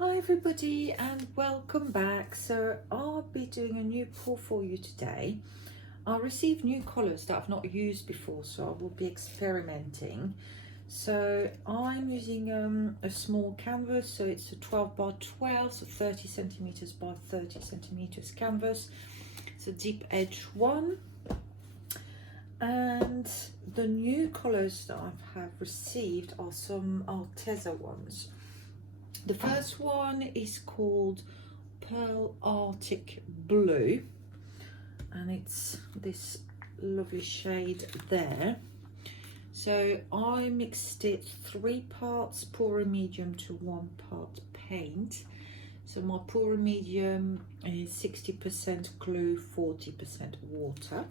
Hi everybody and welcome back. So I'll be doing a new pour for you today. I received new colours that I've not used before, so I will be experimenting. So I'm using a small canvas, so it's a 12 by 12, so 30 centimeters by 30 centimeters canvas. It's a deep edge one. And the new colours that I have received are some Alteza ones. The first one is called Pearl Arctic Blue, and it's this lovely shade there. So I mixed it 3 parts Pura Medium to 1 part paint. So my Pura Medium is 60% glue, 40% water.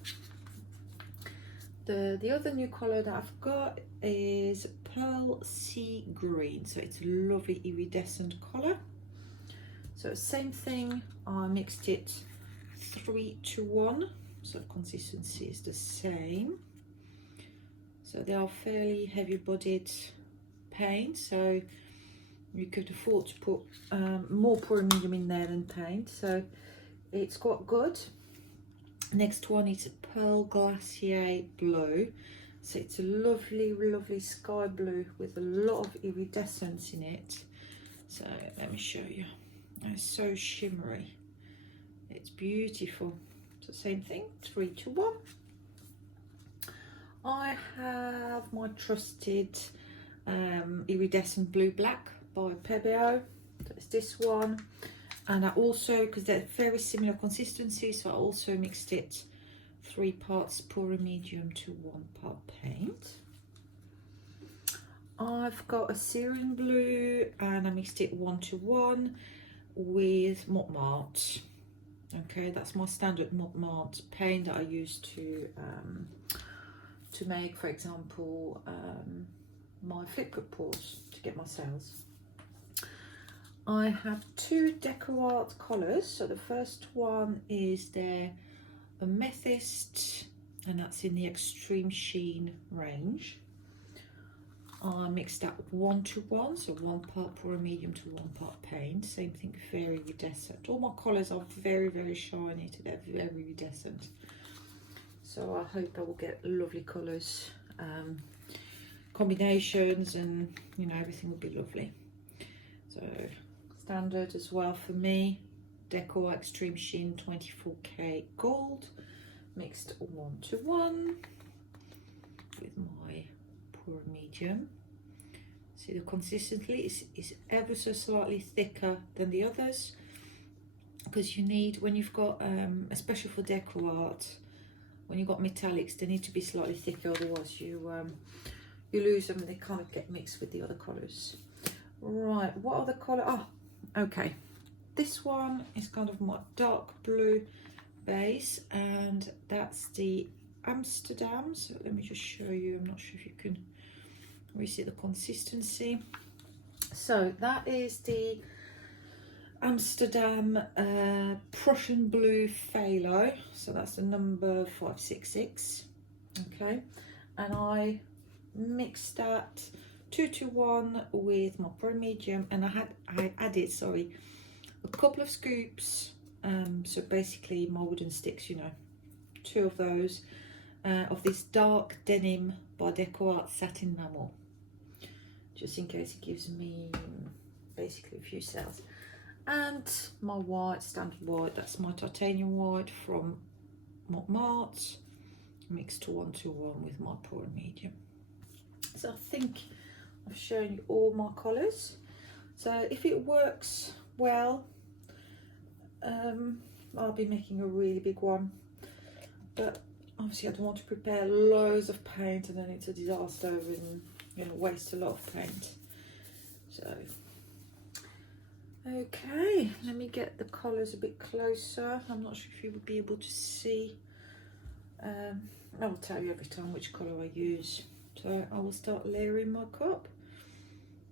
The other new colour that I've got is Pearl Sea Green, so it's a lovely iridescent colour. So same thing, I mixed it 3 to 1, so consistency is the same. So they are fairly heavy bodied paint, so you could afford to put more Pura Medium in there than paint, so it's quite good. Next one is Pearl Glacier Blue, so it's a lovely sky blue with a lot of iridescence in it. So let me show you. It's so shimmery, it's beautiful. So same thing, 3 to 1. I have my trusted iridescent blue black by Pebeo, so it's this one. And I also, because they're very similar consistency, so I also mixed it 3 parts Pura Medium to 1 part paint. I've got a Syrian blue and I mixed it 1 to 1 with Montmartre. Okay, that's my standard Montmartre paint that I use to make, for example, my Flipgrid pours to get my sales. I have 2 DecoArt colours. So the first one is their Amethyst, and that's in the Extreme Sheen range. I mixed that 1 to 1, so 1 part Pura Medium to 1 part paint. Same thing, very iridescent. All my colours are very shiny, they're very iridescent. So I hope I will get lovely colours, combinations, and you know, everything will be lovely. So standard as well for me, Decor Extreme Sheen 24K Gold, mixed 1 to 1 with my Pura Medium. See, the consistency is ever so slightly thicker than the others, because you need, when you've got, especially for DecoArt, when you've got metallics, they need to be slightly thicker, otherwise you lose them and they kind of get mixed with the other colours. Right, what other colour? Oh, okay, this one is kind of my dark blue base, and that's the Amsterdam. So let me just show you. I'm not sure if you can really see the consistency. So that is the Amsterdam Prussian Blue Phthalo. So that's the number 566. Okay, and I mixed that 2 to 1 with my Pura Medium, and I added, sorry, a couple of scoops, so basically my wooden sticks, you know, 2 of those, of this dark denim by DecoArt satin enamel, just in case it gives me basically a few cells. And my white, standard white, that's my titanium white from Montmartre, mixed 1 to 1 with my Pura Medium. So I think I've shown you all my colours. So if it works well, I'll be making a really big one, but obviously I don't want to prepare loads of paint and then it's a disaster and, you know, waste a lot of paint. So okay, let me get the colours a bit closer. I'm not sure if you would be able to see. I will tell you every time which colour I use. So I will start layering my cup.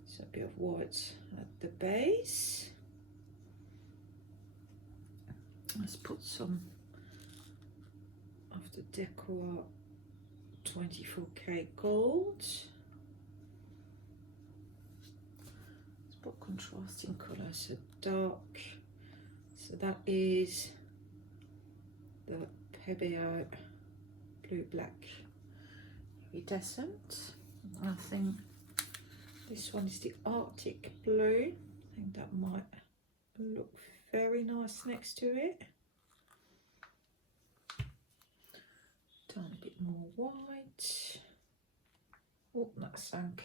So a bit of white at the base. Let's put some of the DecoArt 24K Gold. Let's put contrasting colour, so dark. So that is the Pebeo Blue Black Iridescent. I think this one is the Arctic Blue. I think that might look very nice next to it. Tiny bit more white. Oh, that sank.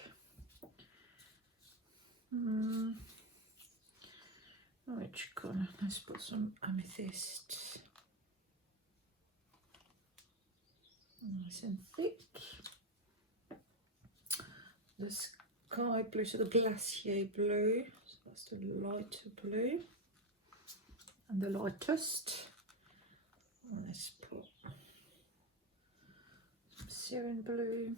Which colour? Let's put some amethyst. Nice and thick. The sky blue, so the glacier blue. So that's the lighter blue. And the lightest. And let's put some Syrian blue.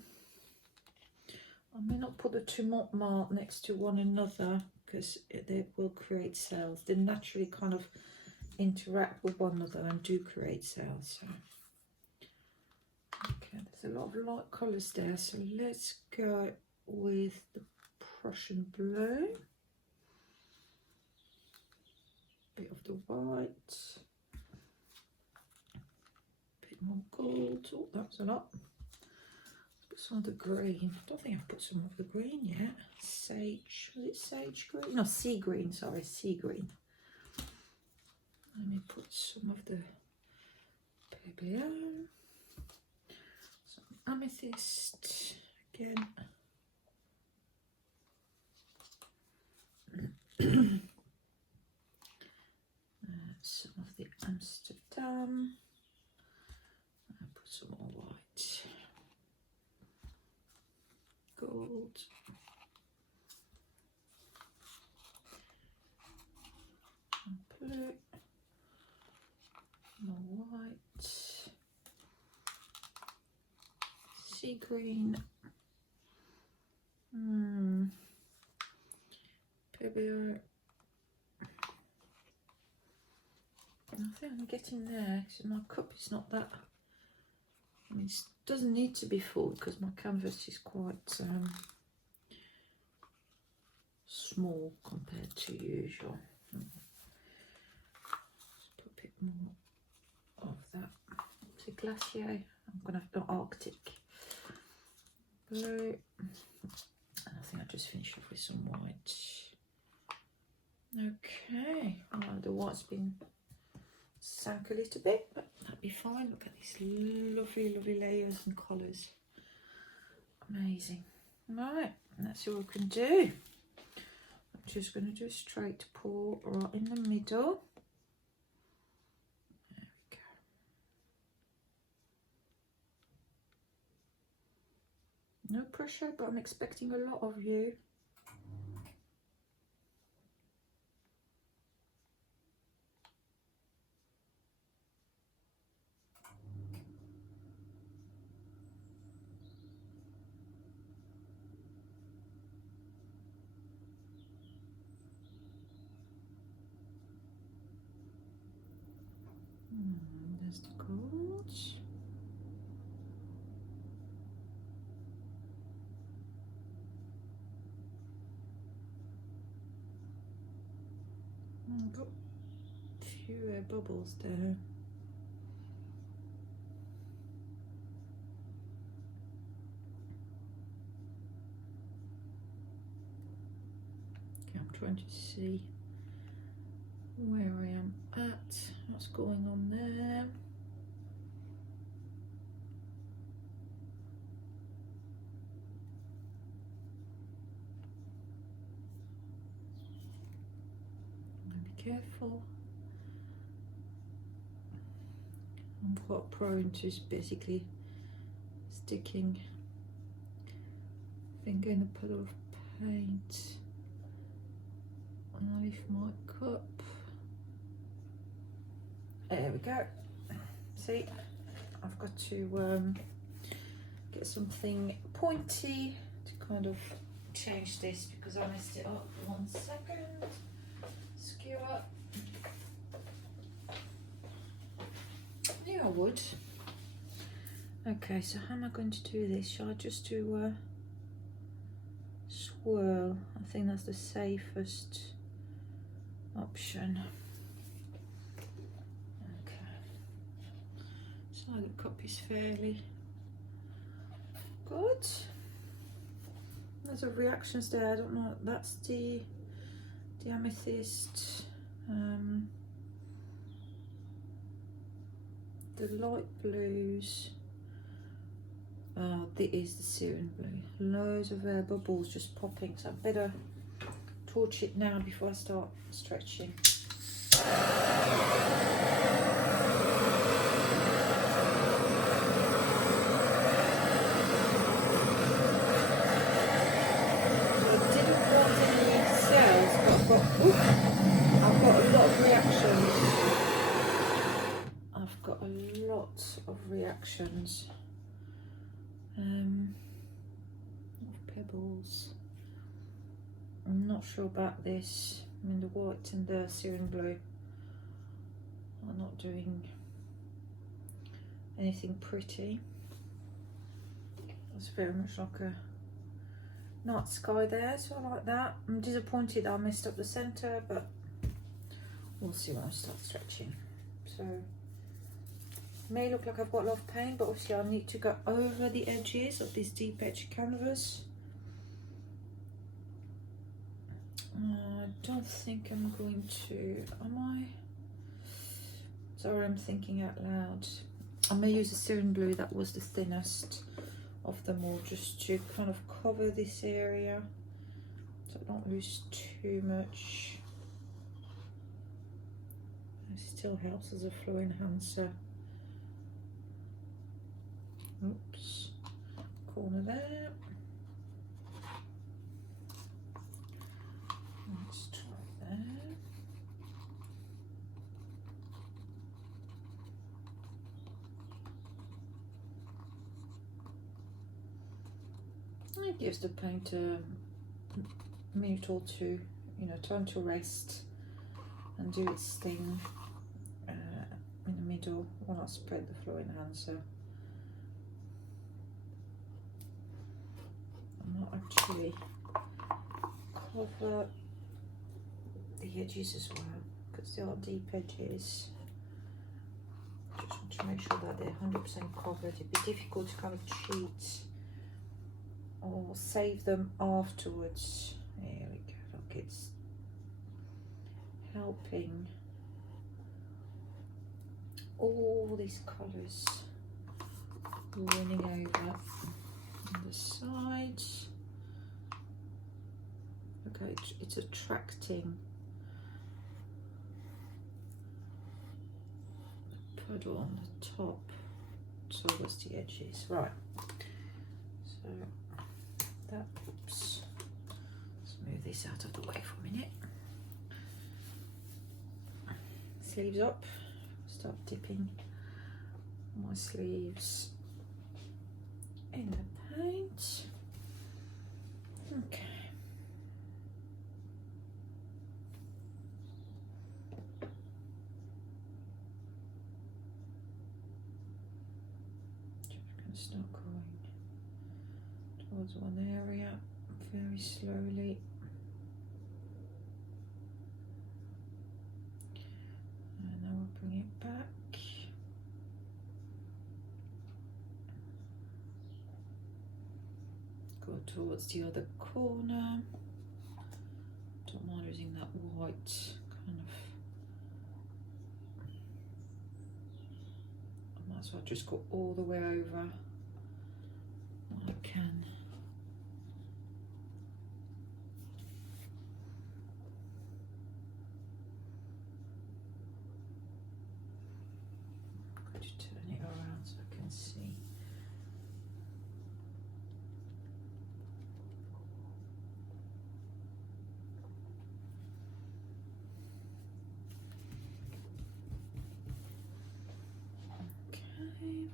I may not put the two Montmartre next to one another because they will create cells. They naturally kind of interact with one another and do create cells. So. Okay, there's a lot of light colours there. So let's go with the Prussian blue. Bit of the white. Bit more gold. Oh, that's a lot. Put some of the green. I don't think I've put some of the green yet. Sage. Was it sage green? No, sea green. Sorry, sea green. Let me put some of the Pebeo. Some amethyst again. Some of the Amsterdam. I'll put some more white. Gold. Blue. More white. Sea green. Pebeo. I think I'm getting there. So my cup is not that. I mean, it doesn't need to be full because my canvas is quite small compared to usual. Just put a bit more of that. It's a glacier. I'm gonna have the Arctic blue, and I think I just finished off with some white. Okay, well, the white's been sank a little bit, but that'd be fine. Look at these lovely, lovely layers and colours. Amazing. Right, let's see what we can do. I'm just going to do a straight pour right in the middle. There we go. No pressure, but I'm expecting a lot of you. There's the gold. I've got a few bubbles there. Okay, I'm trying to see where I am at, what's going on there. Be careful. I'm quite prone to basically sticking finger in a puddle of paint. And I'll leave my cup. There we go. See, I've got to get something pointy to kind of change this because I messed it up. 1 second. Skewer. Yeah, I would. Okay, so how am I going to do this? Shall I just do swirl. I think that's the safest option. Okay, so the cup is fairly good. There's a reactions there. I don't know. That's the amethyst. The light blues. Oh, this is the Syrian blue. Loads of air bubbles just popping. So I better torch it now before I start stretching. I've got a lot of reactions. I've got a lot of reactions. Of pebbles. I'm not sure about this. I mean, the white and the Syrian blue are not doing anything pretty. It's very much like a night sky there, so I like that. I'm disappointed I messed up the centre, but we'll see when I start stretching. So may look like I've got a lot of pain, but obviously I need to go over the edges of this deep edge canvas. I don't think I'm going to, am I? Sorry, I'm thinking out loud. I'm going to use the Syrian blue, that was the thinnest of them all, just to kind of cover this area so I don't lose too much. It still helps as a flow enhancer. Oops, corner there. Let's try there. It gives the paint a minute or two, you know, time to rest and do its thing in the middle when I spread the flow enhancer. I might actually cover the edges as well, because they are deep edges. Just want to make sure that they're 100% covered. It'd be difficult to kind of cheat or save them afterwards. There we go, look, it's helping all these colours running over on the sides. Okay, it's attracting the puddle on the top towards the edges. Right, so that, oops, let's move this out of the way for a minute. Sleeves up, start dipping my sleeves in the paint. Okay. Just going to start going towards one area very slowly. And now we'll bring it back. Go towards the other corner. Don't mind using that white kind of. I might as well just go all the way over what I can. I'm going to turn it around so I can see. Okay.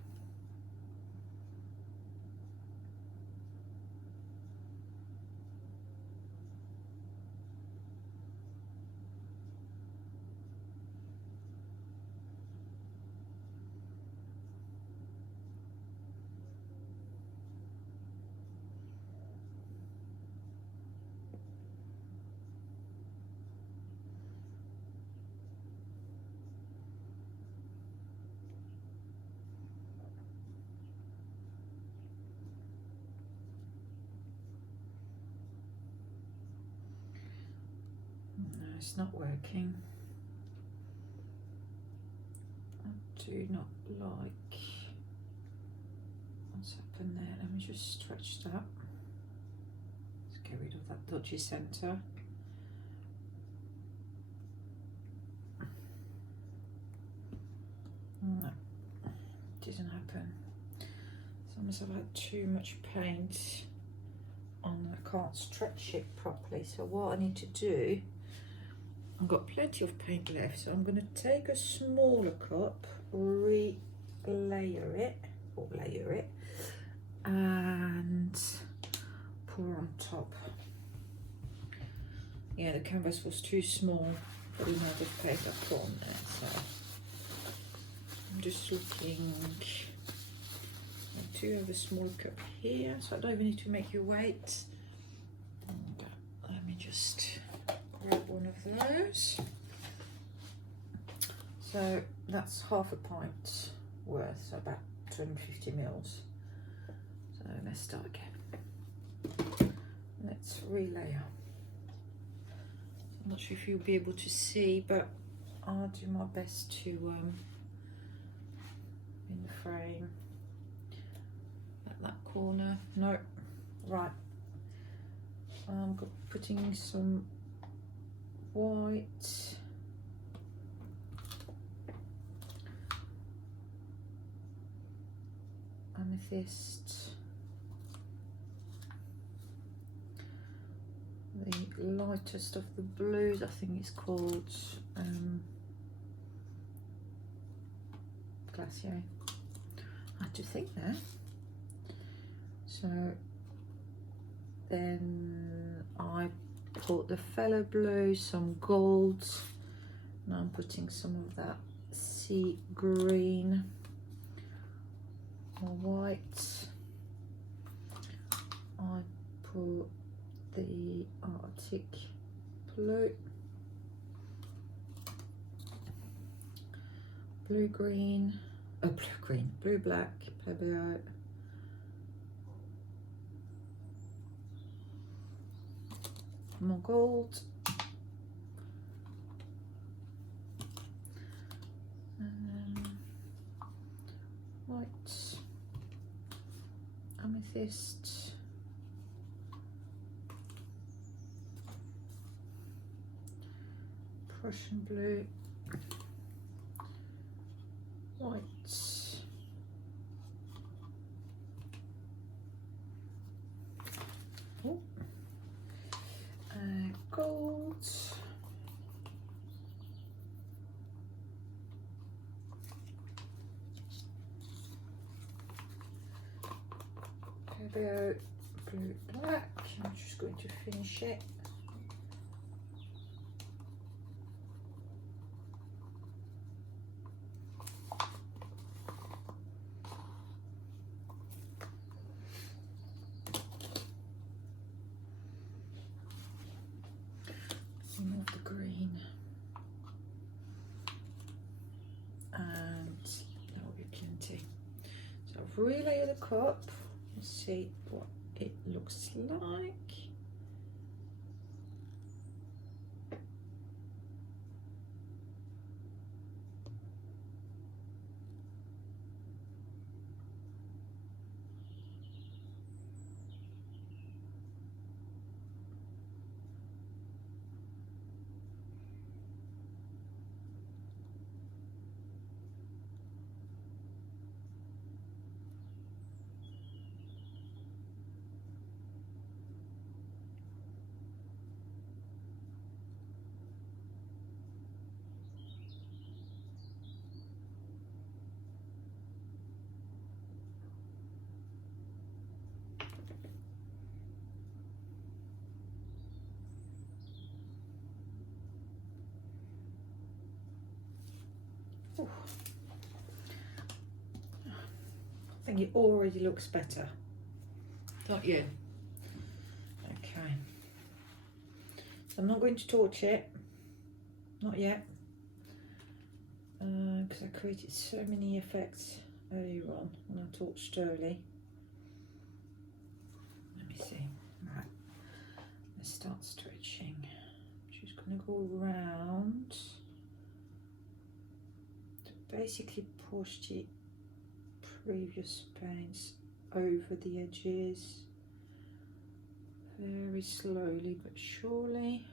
No, it's not working. I do not like what's happened there. Let me just stretch that. Let's get rid of that dodgy centre. No, didn't happen. So I must have had too much paint on. I can't stretch it properly. So what I need to do, I've got plenty of paint left, so I'm going to take a smaller cup, layer it, and pour on top. Yeah, the canvas was too small for the amount of paint I put on there, so I'm just looking. I do have a small cup here, so I don't even need to make you wait. And let me just grab one of those. So that's half a pint worth, so about 250 mils. So let's start again. Let's relayer. I'm not sure if you'll be able to see, but I'll do my best to in the frame. At that corner, no, right. I'm putting some white. Amethyst, the lightest of the blues, I think it's called Glacier. I had to think there. So then I put the Phthalo Blue, some gold, and I'm putting some of that sea green. More white. I put the Arctic blue, blue green, blue black, Pebeo, more gold, and then white. Amethyst, Prussian blue, white, gold, Pebeo, blue black. I'm just going to finish it. Some of the green, and that will be plenty. So I've relayered the cup. Let's see what it looks like. Ooh. I think it already looks better, don't you? Okay. So I'm not going to torch it, not yet, because I created so many effects earlier on when I torched early. Let me see. Right. Let's start stretching. I'm just going going to go around to basically push the previous paints over the edges very slowly but surely.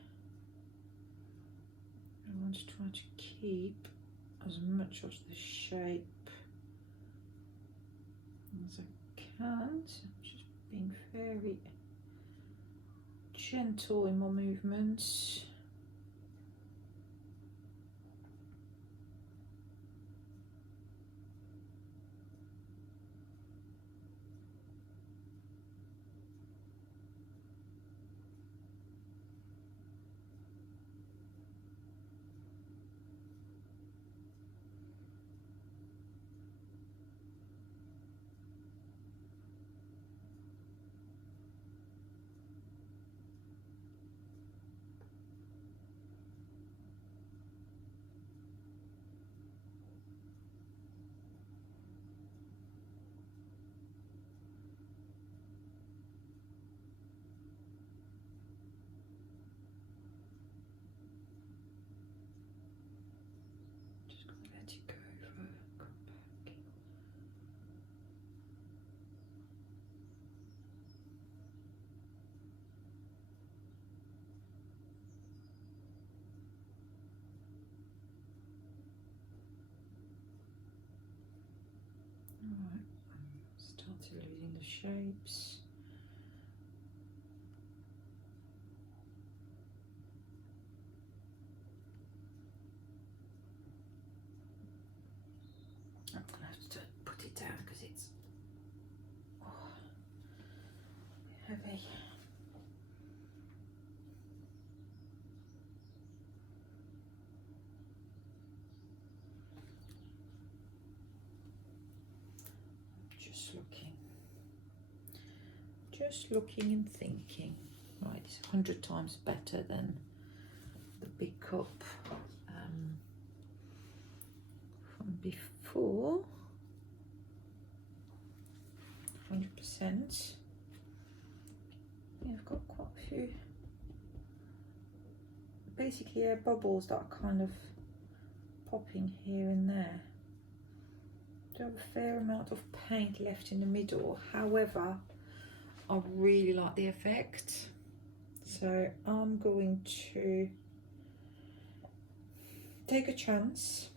I want to try to keep as much of the shape as I can, so I'm just being very gentle in my movements. Let it go over, come back. Alright, started losing the shapes. I'm going to have to put it down because it's heavy. Just looking and thinking. Right, it's 100 times better than the big cup from before. 100%. Yeah, I've got quite a few basically air bubbles that are kind of popping here and there. I have a fair amount of paint left in the middle, however I really like the effect, so I'm going to take a chance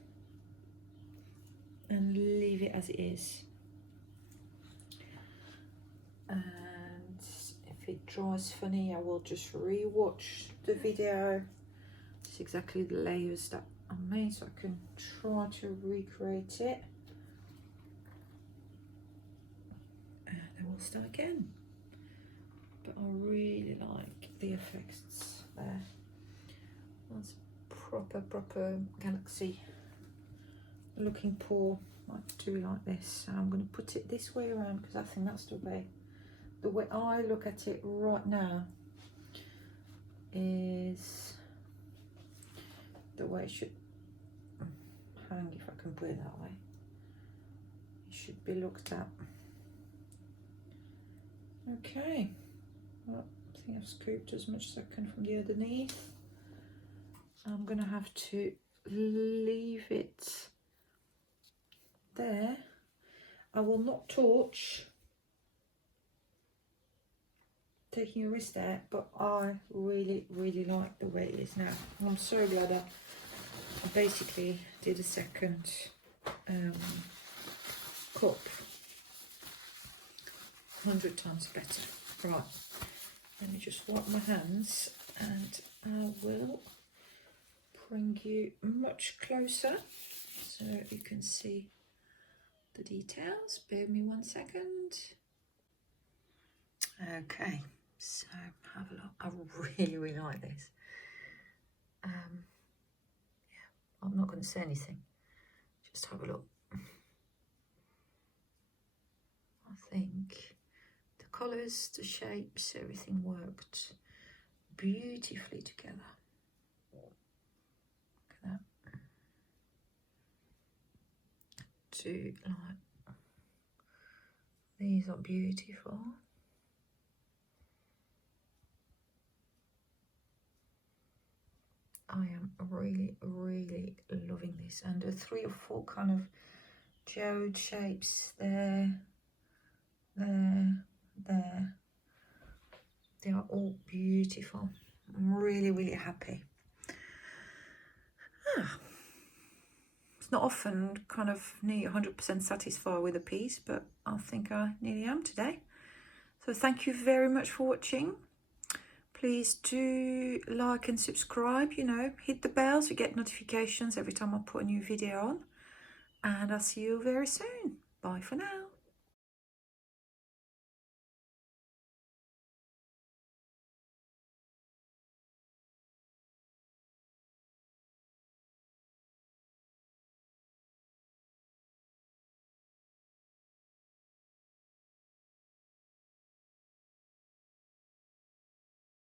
and leave it as it is, and if it dries funny I will just re-watch the video. It's exactly the layers that I made, so I can try to recreate it, and then we'll start again. But I really like the effects there. That's proper galaxy looking pour. I do like this, so I'm going to put it this way around because I think that's the way I look at it right now is the way it should hang, if I can put it that way. It should be looked at. Okay, well, I think I've scooped as much as I can from the underneath. I'm going to have to leave it there. I will not torch, taking a risk there, but I really like the way it is now. I'm so glad I basically did a second cup. 100 times better. Right, let me just wipe my hands and I will bring you much closer so you can see the details. Bear with me 1 second. Okay, so have a look. I really like this. Yeah, I'm not going to say anything, just have a look. I think the colours, the shapes, everything worked beautifully together. Look at that. Do like these are beautiful. I am really, really loving this. And 3 or 4 kind of geode shapes there, there. They are all beautiful. I'm really, really happy. It's not often kind of nearly 100% satisfied with a piece, but I think I nearly am today. So thank you very much for watching. Please do like and subscribe, you know, hit the bell to get notifications every time I put a new video on. And I'll see you very soon. Bye for now.